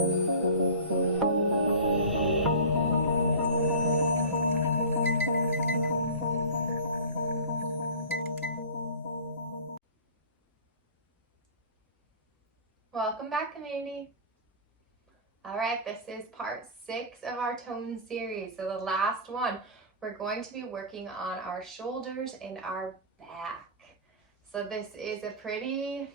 Welcome back, community. All right, this is part 6 of our tone series. So the last one, we're going to be working on our shoulders and our back. So this is a pretty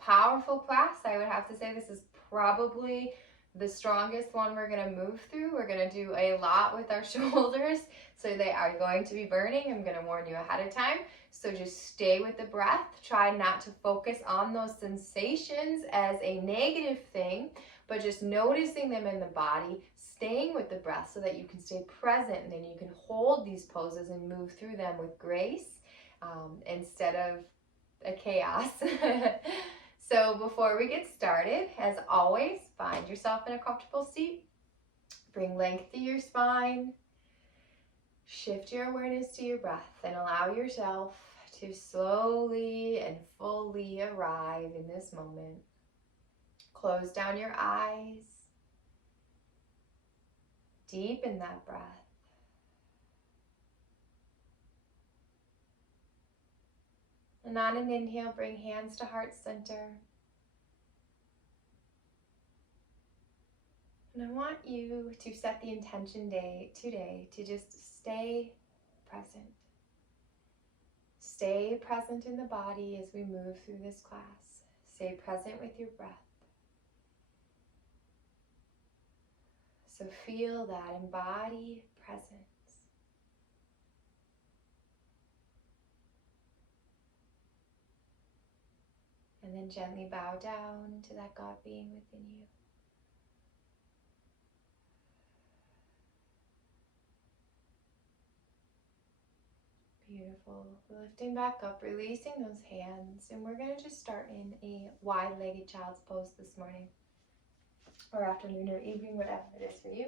powerful class. I would have to say this is probably the strongest one we're going to move through. We're going to do a lot with our shoulders, so they are going to be burning. I'm going to warn you ahead of time. So just stay with the breath. Try not to focus on those sensations as a negative thing, but just noticing them in the body, staying with the breath so that you can stay present, and then you can hold these poses and move through them with grace instead of a chaos. So before we get started, as always, find yourself in a comfortable seat. Bring length to your spine. Shift your awareness to your breath and allow yourself to slowly and fully arrive in this moment. Close down your eyes. Deepen that breath. And on an inhale, bring hands to heart center. And I want you to set the intention today to just stay present. Stay present in the body as we move through this class. Stay present with your breath. So feel that, embody presence. And then gently bow down into that God being within you. Beautiful. Lifting back up, releasing those hands. And we're going to just start in a wide-legged child's pose this morning, or afternoon or evening, whatever it is for you.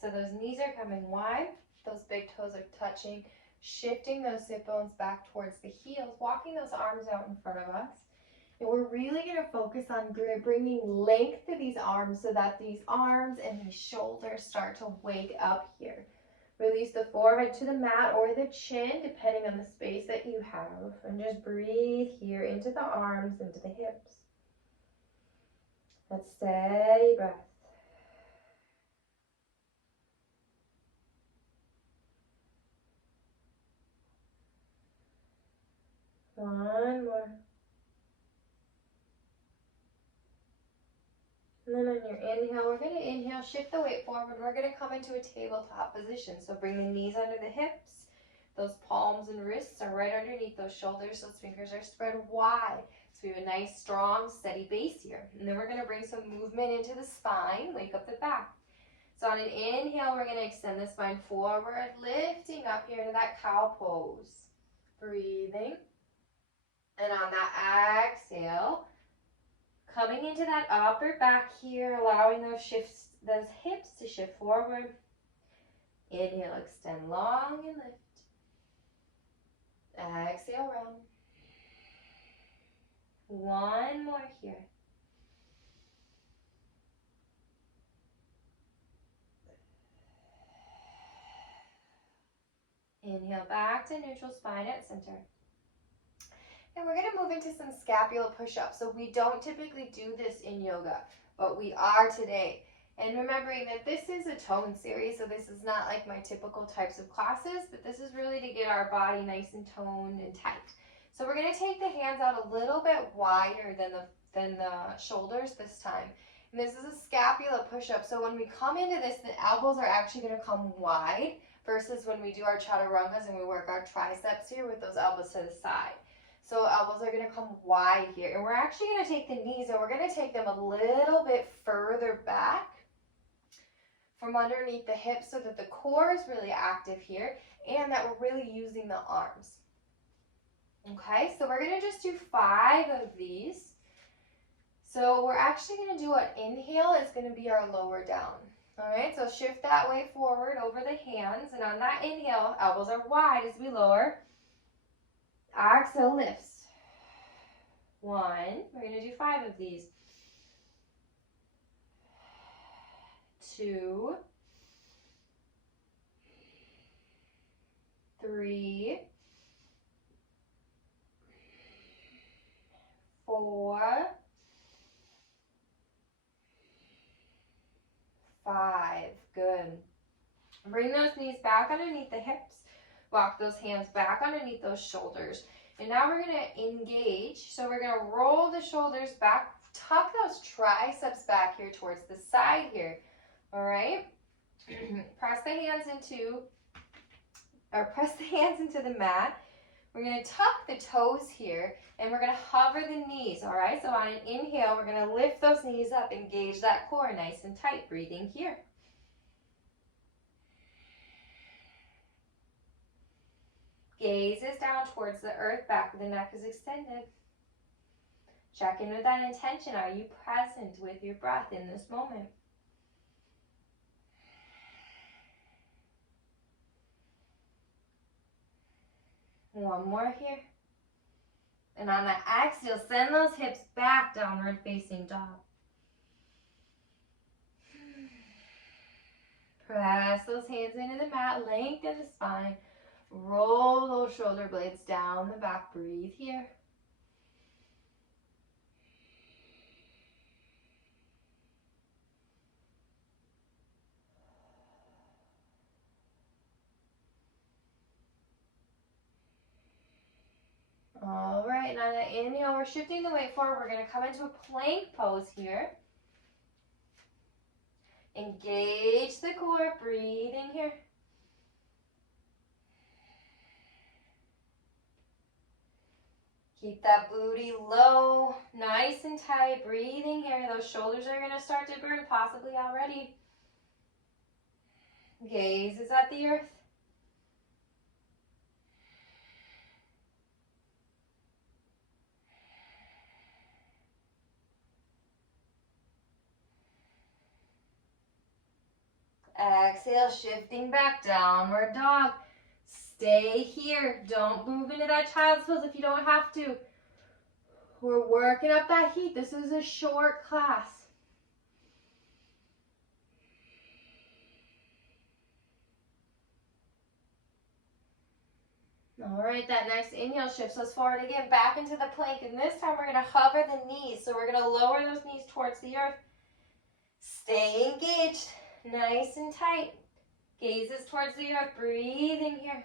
So those knees are coming wide. Those big toes are touching. Shifting those sit bones back towards the heels. Walking those arms out in front of us. And we're really going to focus on bringing length to these arms so that these arms and these shoulders start to wake up here. Release the forehead to the mat or the chin, depending on the space that you have. And just breathe here into the arms, into the hips. That steady breath. One more. And then on your inhale, we're going to inhale, shift the weight forward. We're going to come into a tabletop position. So bring the knees under the hips. Those palms and wrists are right underneath those shoulders. Those fingers are spread wide. So we have a nice, strong, steady base here. And then we're going to bring some movement into the spine, wake up the back. So on an inhale, we're going to extend the spine forward, lifting up here into that cow pose. Breathing. And on that exhale, coming into that upper back here, allowing those hips to shift forward. Inhale, extend long and lift. Exhale, round. One more here. Inhale back to neutral, spine at center. And we're going to move into some scapula push-ups. So we don't typically do this in yoga, but we are today. And remembering that this is a tone series, so this is not like my typical types of classes, but this is really to get our body nice and toned and tight. So we're going to take the hands out a little bit wider than the shoulders this time. And this is a scapula push-up. So when we come into this, the elbows are actually going to come wide versus when we do our chaturangas and we work our triceps here with those elbows to the side. So elbows are going to come wide here. And we're actually going to take the knees and we're going to take them a little bit further back from underneath the hips so that the core is really active here and that we're really using the arms. Okay, so we're going to just do 5 of these. So we're actually going to do an inhale is going to be our lower down. All right, so shift that weight forward over the hands. And on that inhale, elbows are wide as we lower. Exhale, lifts. 1. We're going to do 5 of these. 2, 3, 4, 5. Good. Bring those knees back underneath the hips. Walk those hands back underneath those shoulders. And now we're going to engage. So we're going to roll the shoulders back. Tuck those triceps back here towards the side here. All right? Press the hands into the mat. We're going to tuck the toes here, and we're going to hover the knees, all right? So on an inhale, we're going to lift those knees up, engage that core nice and tight, breathing here. Gaze is down towards the earth, back of the neck is extended. Check in with that intention. Are you present with your breath in this moment? One more here. And on the exhale, send those hips back, downward facing dog. Press those hands into the mat, lengthen the spine. Roll those shoulder blades down the back. Breathe here. All right, and on the inhale, we're shifting the weight forward. We're going to come into a plank pose here. Engage the core, breathing here. Keep that booty low, nice and tight, breathing here. Those shoulders are going to start to burn, possibly already. Gaze is at the earth. Exhale, shifting back, downward dog. Stay here. Don't move into that child's pose if you don't have to. We're working up that heat. This is a short class. All right, that next inhale shifts us forward again, back into the plank. And this time we're going to hover the knees. So we're going to lower those knees towards the earth. Stay engaged, nice and tight. Gazes towards the earth, breathing here.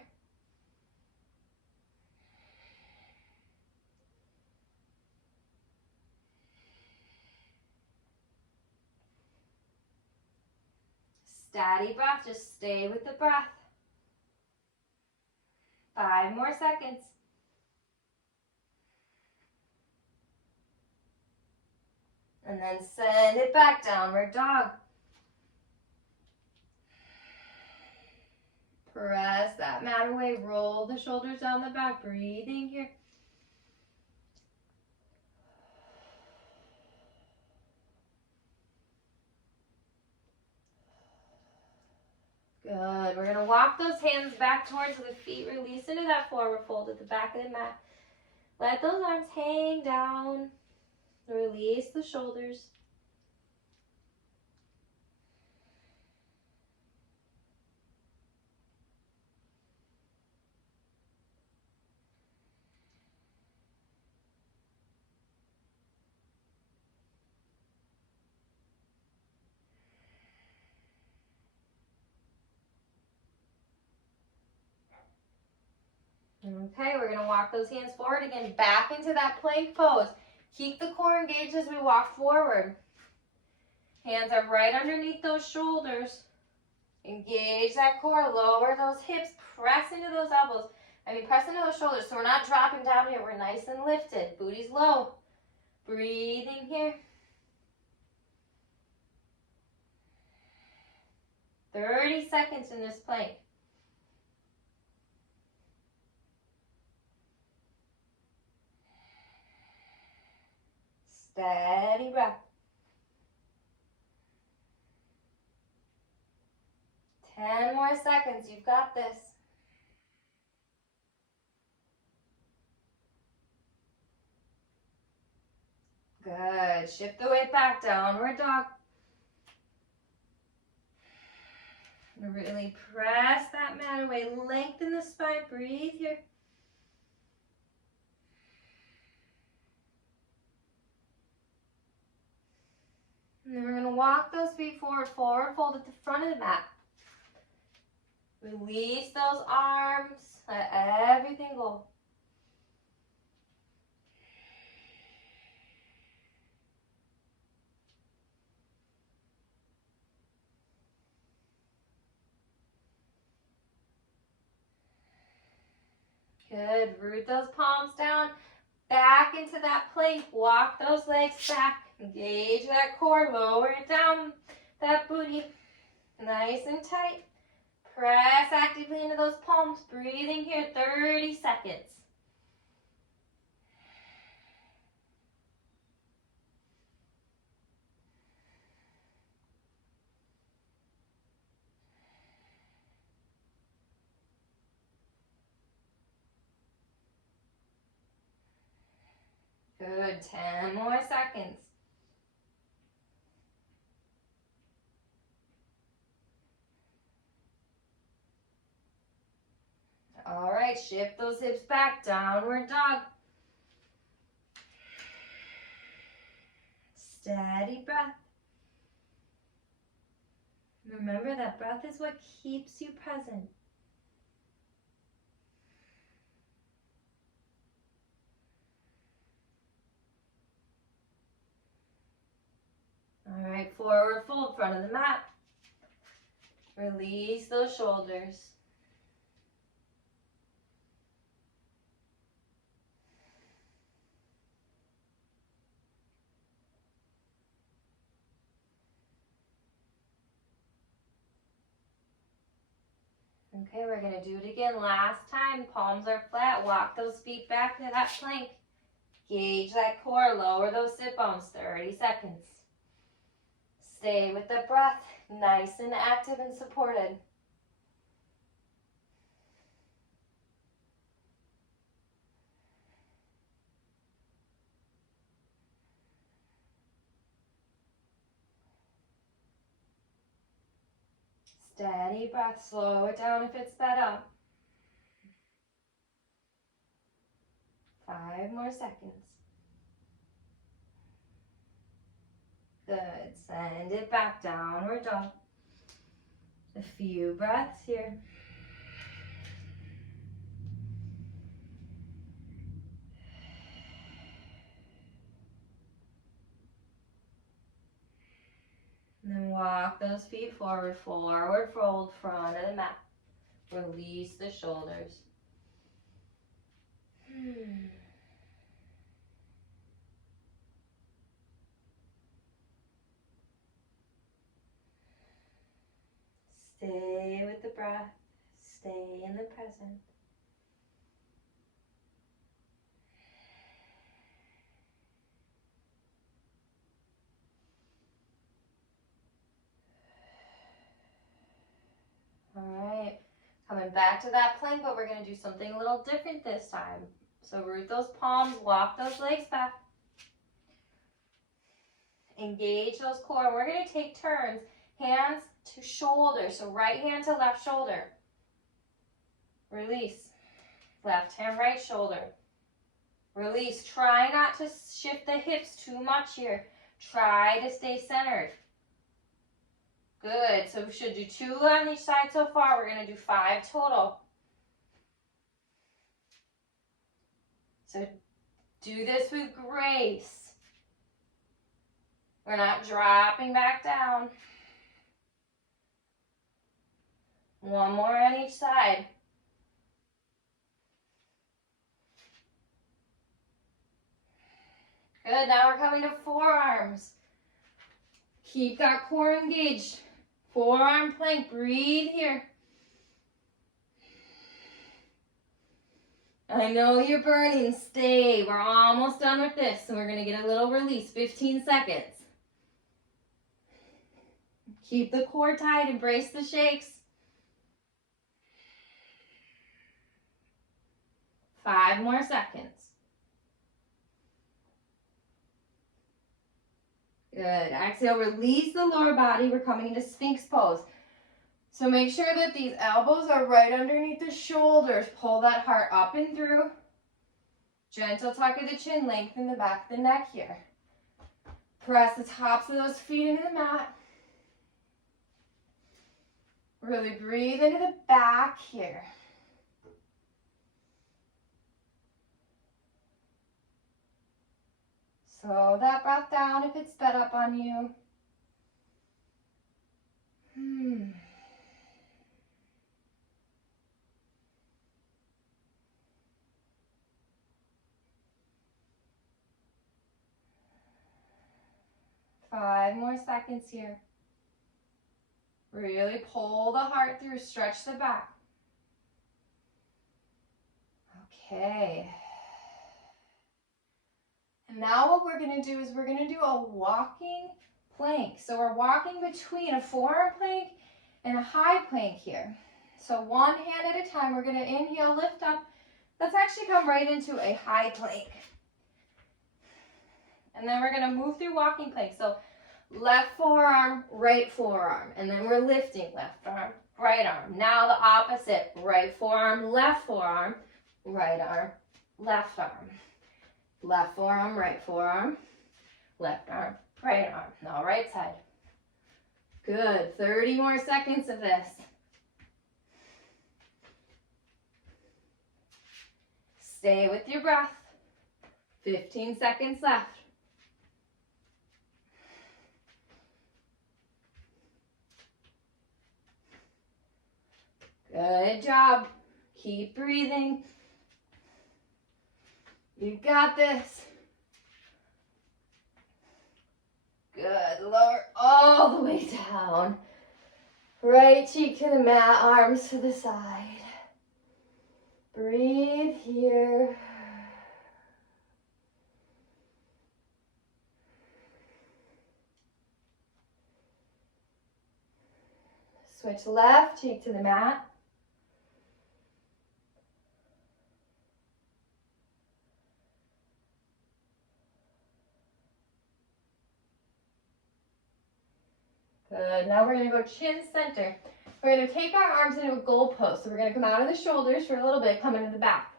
Steady breath, just stay with the breath. 5 more seconds. And then send it back, downward dog. Press that mat away, roll the shoulders down the back, breathing here. Good. We're going to walk those hands back towards the feet. Release into that forward fold at the back of the mat. Let those arms hang down. Release the shoulders. Okay, we're going to walk those hands forward again, back into that plank pose. Keep the core engaged as we walk forward. Hands are right underneath those shoulders. Engage that core, lower those hips, press into those elbows. Press into those shoulders so we're not dropping down here. We're nice and lifted. Booty's low. Breathing here. 30 seconds in this plank. Steady breath. 10 more seconds. You've got this. Good. Shift the weight back, downward dog. Really press that mat away. Lengthen the spine. Breathe here. And then we're going to walk those feet forward, forward fold at the front of the mat. Release those arms. Let everything go. Good. Root those palms down. Back into that plank. Walk those legs back. Engage that core. Lower it down. That booty. Nice and tight. Press actively into those palms. Breathing here. 30 seconds. Good. 10 more seconds. All right, shift those hips back, downward dog. Steady breath. Remember that breath is what keeps you present. All right, forward fold, front of the mat. Release those shoulders. Okay, we're going to do it again. Last time, palms are flat. Walk those feet back to that plank. Gauge that core. Lower those sit bones. 30 seconds. Stay with the breath. Nice and active and supported. Steady breath. Slow it down if it's sped up. 5 more seconds. Good. Send it back, downward dog. A few breaths here. And then walk those feet forward, forward fold, front of the mat. Release the shoulders. Stay with the breath. Stay in the present. All right, coming back to that plank, but we're going to do something a little different this time. So root those palms, walk those legs back. Engage those core. We're going to take turns, hands to shoulder. So right hand to left shoulder. Release. Left hand, right shoulder. Release. Try not to shift the hips too much here. Try to stay centered. Good. So we should do 2 on each side so far. We're going to do 5 total. So do this with grace. We're not dropping back down. 1 more on each side. Good. Now we're coming to forearms. Keep that core engaged. Forearm plank. Breathe here. I know you're burning. Stay. We're almost done with this. So we're going to get a little release. 15 seconds. Keep the core tight. Embrace the shakes. 5 more seconds. Good. Exhale, release the lower body. We're coming into Sphinx pose. So make sure that these elbows are right underneath the shoulders. Pull that heart up and through. Gentle tuck of the chin, lengthen the back of the neck here. Press the tops of those feet into the mat. Really breathe into the back here. Slow that breath down if it's sped up on you. 5 more seconds here. Really pull the heart through, stretch the back. Okay. And now what we're going to do is we're going to do a walking plank. So we're walking between a forearm plank and a high plank here. So one hand at a time, we're going to inhale, lift up. Let's actually come right into a high plank. And then we're going to move through walking plank. So left forearm, right forearm. And then we're lifting left arm, right arm. Now the opposite, right forearm, right arm, left arm. Left forearm, left arm, right arm. Now right side. Good. 30 more seconds of this. Stay with your breath. 15 seconds left. Good job. Keep breathing. You got this. Good. Lower all the way down. Right cheek to the mat, arms to the side. Breathe here. Switch left cheek to the mat. Good. Now we're going to go chin center. We're going to take our arms into a goal pose. So we're going to come out of the shoulders for a little bit, come into the back.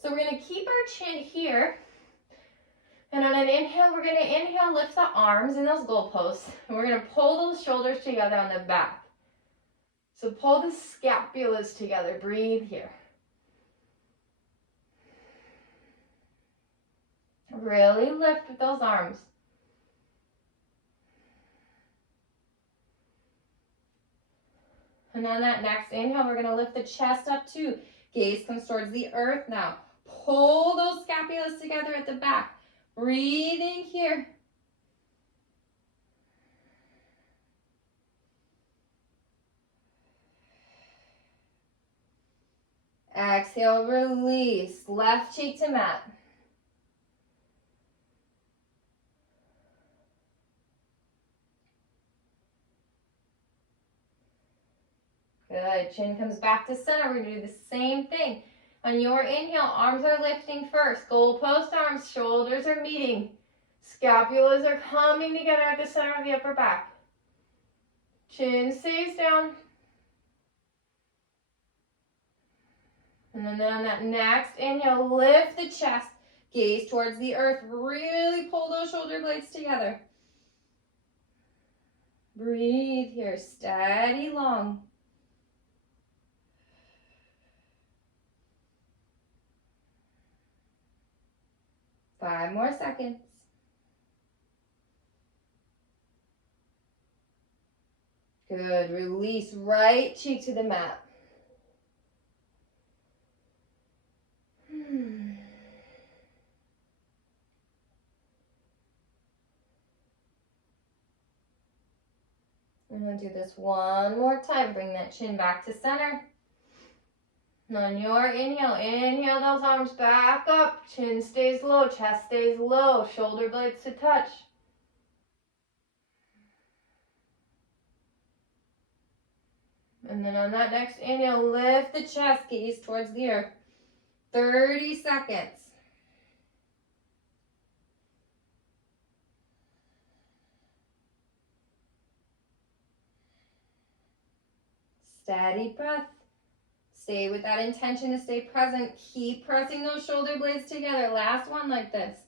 So we're going to keep our chin here. And on an inhale, we're going to inhale, lift the arms in those goal posts. And we're going to pull those shoulders together on the back. So pull the scapulas together. Breathe here. Really lift with those arms. And on that next inhale, we're going to lift the chest up too. Gaze comes towards the earth now. Pull those scapulas together at the back. Breathing here. Exhale, release. Left cheek to mat. Good. Chin comes back to center. We're going to do the same thing. On your inhale, arms are lifting first. Goal post arms, shoulders are meeting. Scapulas are coming together at the center of the upper back. Chin stays down. And then on that next inhale, lift the chest. Gaze towards the earth. Really pull those shoulder blades together. Breathe here. Steady long. Five more seconds. Good. Release right cheek to the mat. I'm going to do this one more time. Bring that chin back to center. And on your inhale, inhale those arms back up. Chin stays low, chest stays low, shoulder blades to touch. And then on that next inhale, lift the chest, gaze towards the earth. 30 seconds. Steady breath. Stay with that intention to stay present. Keep pressing those shoulder blades together. Last one like this.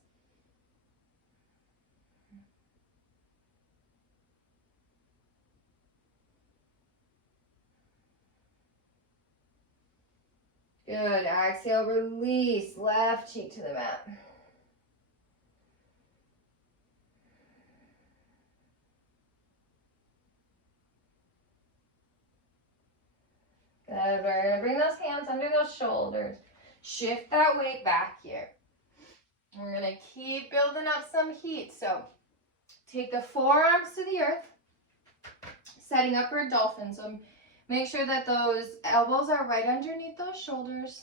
Good. Exhale, release. Left cheek to the mat. Good. We're going to bring those hands under those shoulders. Shift that weight back here. We're going to keep building up some heat. So take the forearms to the earth, setting up for a dolphin. So make sure that those elbows are right underneath those shoulders.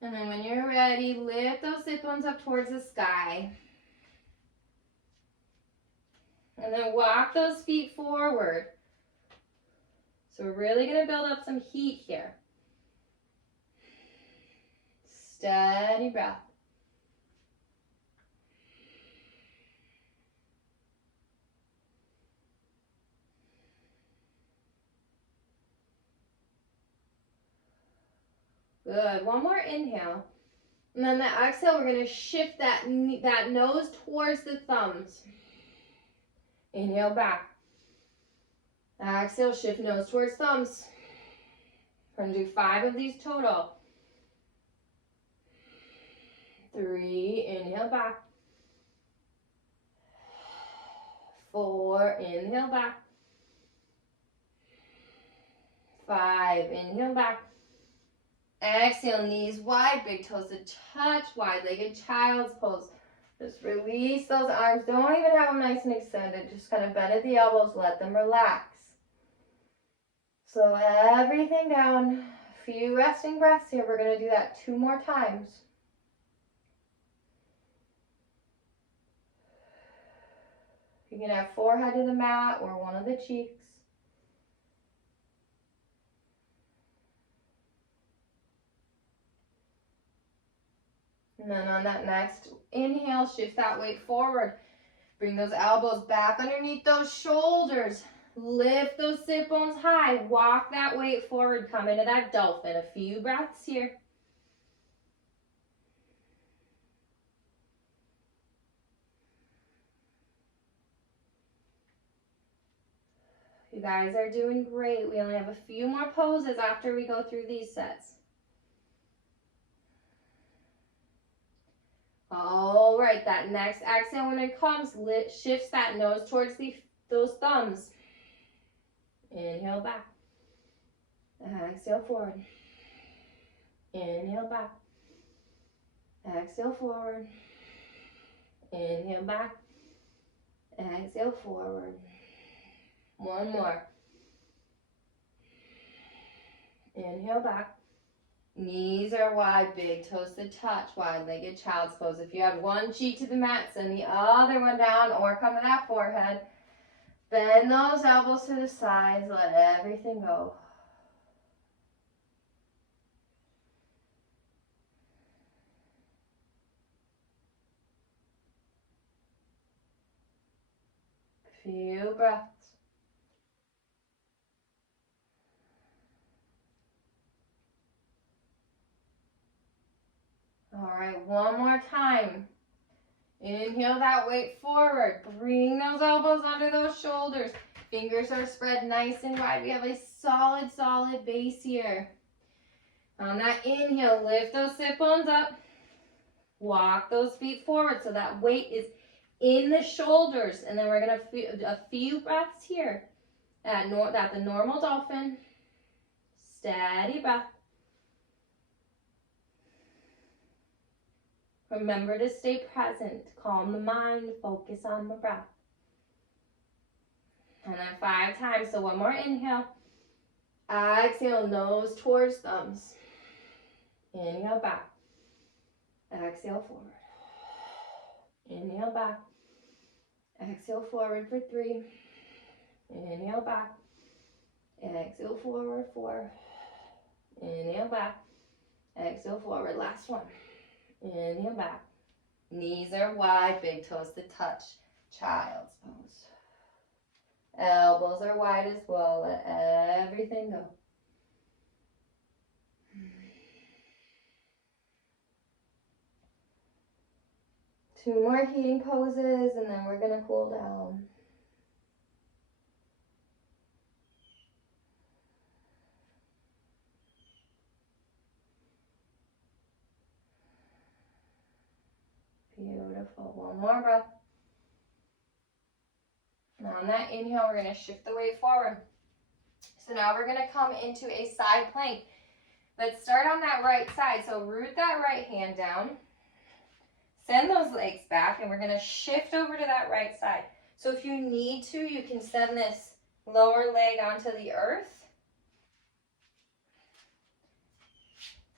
And then when you're ready, lift those sit bones up towards the sky. And then walk those feet forward. So we're really going to build up some heat here. Steady breath. Good. One more inhale. And then the exhale, we're going to shift that nose towards the thumbs. Inhale back. Exhale, shift nose towards thumbs. We're going to do 5 of these total. 3, inhale back. 4, inhale back. 5, inhale back. Exhale, knees wide, big toes to touch, wide-legged child's pose. Just release those arms. Don't even have them nice and extended. Just kind of bend at the elbows, let them relax. Slow everything down. A few resting breaths here. We're going to do that 2 more times. You can have forehead to the mat or one of the cheeks. And then on that next inhale, shift that weight forward. Bring those elbows back underneath those shoulders. Lift those sit bones high. Walk that weight forward. Come into that dolphin. A few breaths here. You guys are doing great. We only have a few more poses after we go through these sets. All right, that next exhale when it comes, shifts that nose towards those thumbs. Inhale back. Exhale forward. Inhale back. Exhale forward. Inhale back. Exhale forward. One more. Inhale back. Knees are wide, big toes to touch, wide-legged child's pose. If you have one cheek to the mat, send the other one down or come to that forehead. Bend those elbows to the sides, let everything go. Few breaths. All right, one more time. Inhale that weight forward. Bring those elbows under those shoulders. Fingers are spread nice and wide. We have a solid base here. On that inhale, lift those sit bones up. Walk those feet forward so that weight is in the shoulders. And then we're going to a few breaths here at the normal dolphin. Steady breath. Remember to stay present. Calm the mind. Focus on the breath. And then 5 times. So one more inhale. Exhale, nose towards thumbs. Inhale back. Exhale forward. Inhale back. Exhale forward for 3. Inhale back. Exhale forward 4. Inhale back. Exhale forward. Last one. Inhale back. Knees are wide, big toes to touch. Child's pose. Elbows are wide as well. Let everything go. Two more heating poses, and then we're going to cool down. Beautiful. One more breath. Now on that inhale, we're going to shift the weight forward. So now we're going to come into a side plank. Let's start on that right side. So root that right hand down. Send those legs back, and we're going to shift over to that right side. So if you need to, you can send this lower leg onto the earth.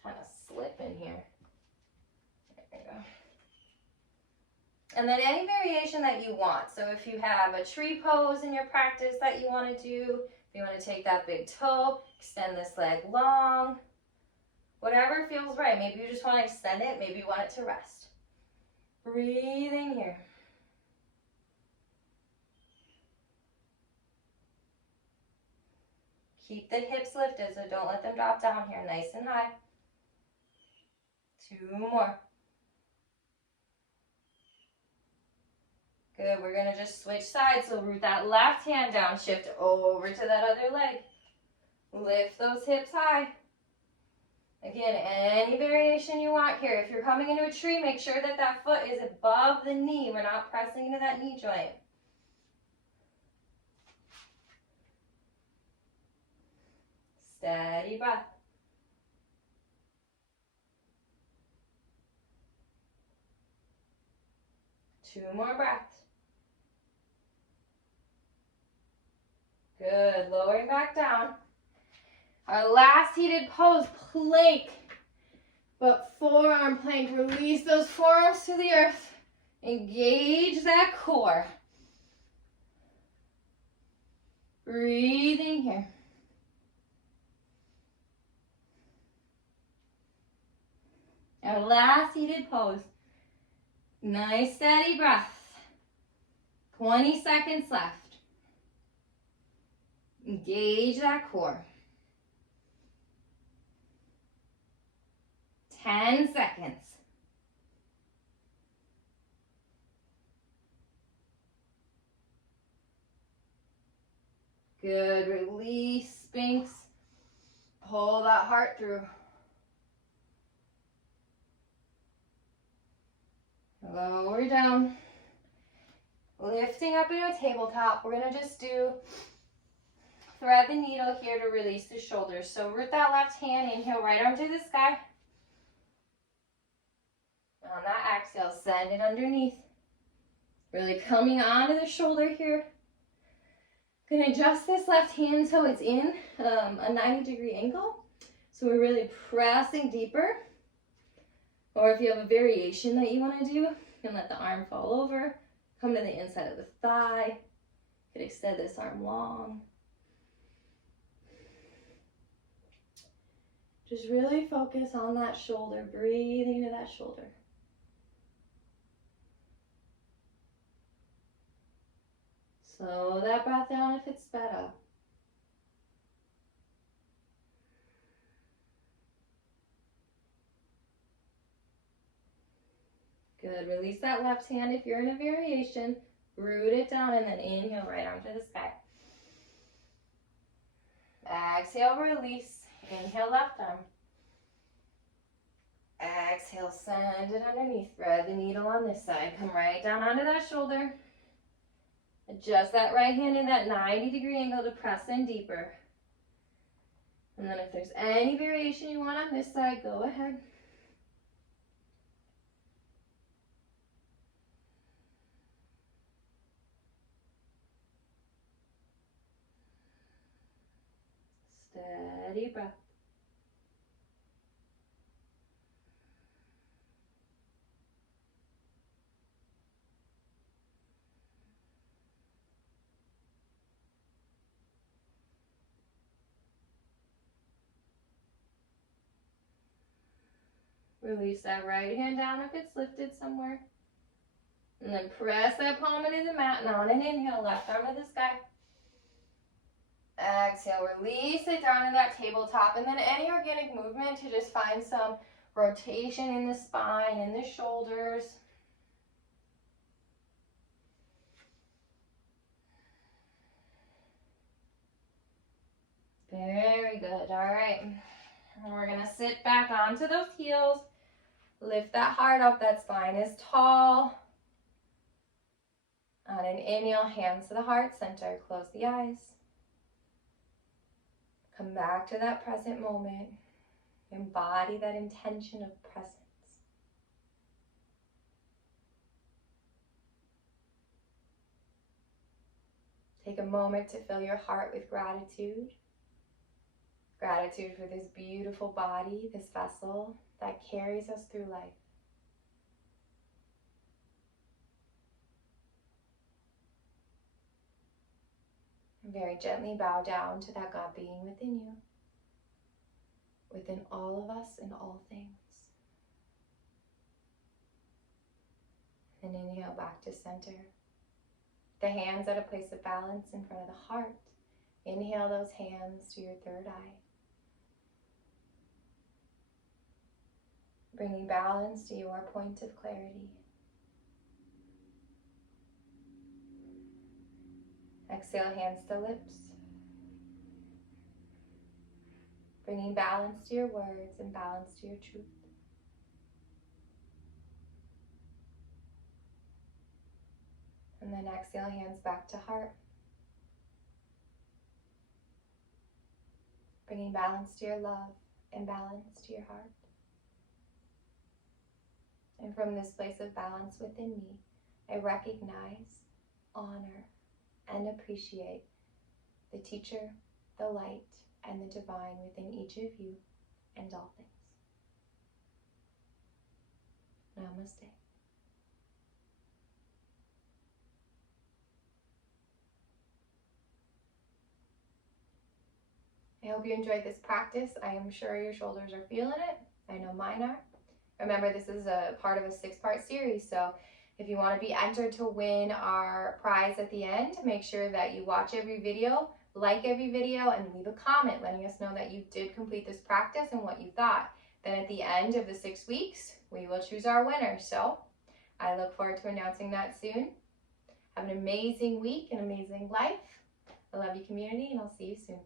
Kind of slip in here. There we go. And then any variation that you want. So if you have a tree pose in your practice that you want to do, if you want to take that big toe, extend this leg long, whatever feels right. Maybe you just want to extend it, maybe you want it to rest. Breathing here. Keep the hips lifted, so don't let them drop down here. Nice and high. Two more. Good, we're going to just switch sides. So root that left hand down, shift over to that other leg. Lift those hips high. Again, any variation you want here. If you're coming into a tree, make sure that that foot is above the knee. We're not pressing into that knee joint. Steady breath. Two more breaths. Good, lowering back down. Our last heated pose, plank, but forearm plank. Release those forearms to the earth. Engage that core. Breathing here. Our last heated pose. Nice steady breath. 20 seconds left. Engage that core. 10 seconds. Good, release, Sphinx. Pull that heart through. Lower down. Lifting up into a tabletop. We're going to just do thread the needle here to release the shoulders. So root that left hand, inhale, right arm to the sky. On that exhale, send it underneath. Really coming onto the shoulder here. Gonna adjust this left hand so it's in a 90-degree angle. So we're really pressing deeper. Or if you have a variation that you want to do, you can let the arm fall over. Come to the inside of the thigh. You could extend this arm long. Just really focus on that shoulder, breathing into that shoulder. Slow that breath down if it's sped up. Good, release that left hand if you're in a variation. Root it down and then inhale, right arm to the sky. Exhale, release. Inhale, left arm. Exhale, send it underneath. Thread the needle on this side. Come right down onto that shoulder. Adjust that right hand in that 90-degree angle to press in deeper. And then if there's any variation you want on this side, go ahead. Steady breath. Release that right hand down if it's lifted somewhere. And then press that palm into the mat. And on an inhale, left arm to the sky. Exhale, release it down to that tabletop, and then any organic movement to just find some rotation in the spine and the shoulders. Very good. All right. And we're going to sit back onto those heels. Lift that heart up. That spine is tall. On an inhale, hands to the heart center. Close the eyes. Come back to that present moment. Embody that intention of presence. Take a moment to fill your heart with gratitude. Gratitude for this beautiful body, this vessel that carries us through life. And very gently bow down to that God being within you, within all of us and all things. And inhale back to center. The hands at a place of balance in front of the heart. Inhale those hands to your third eye. Bringing balance to your point of clarity. Exhale, hands to lips. Bringing balance to your words and balance to your truth. And then exhale, hands back to heart. Bringing balance to your love and balance to your heart. And from this place of balance within me, I recognize, honor, and appreciate the teacher, the light, and the divine within each of you and all things. Namaste. I hope you enjoyed this practice. I am sure your shoulders are feeling it. I know mine are. Remember, this is a part of a 6-part series, so if you want to be entered to win our prize at the end, make sure that you watch every video, like every video, and leave a comment letting us know that you did complete this practice and what you thought. Then at the end of the 6 weeks, we will choose our winner. So I look forward to announcing that soon. Have an amazing week, an amazing life. I love you, community, and I'll see you soon.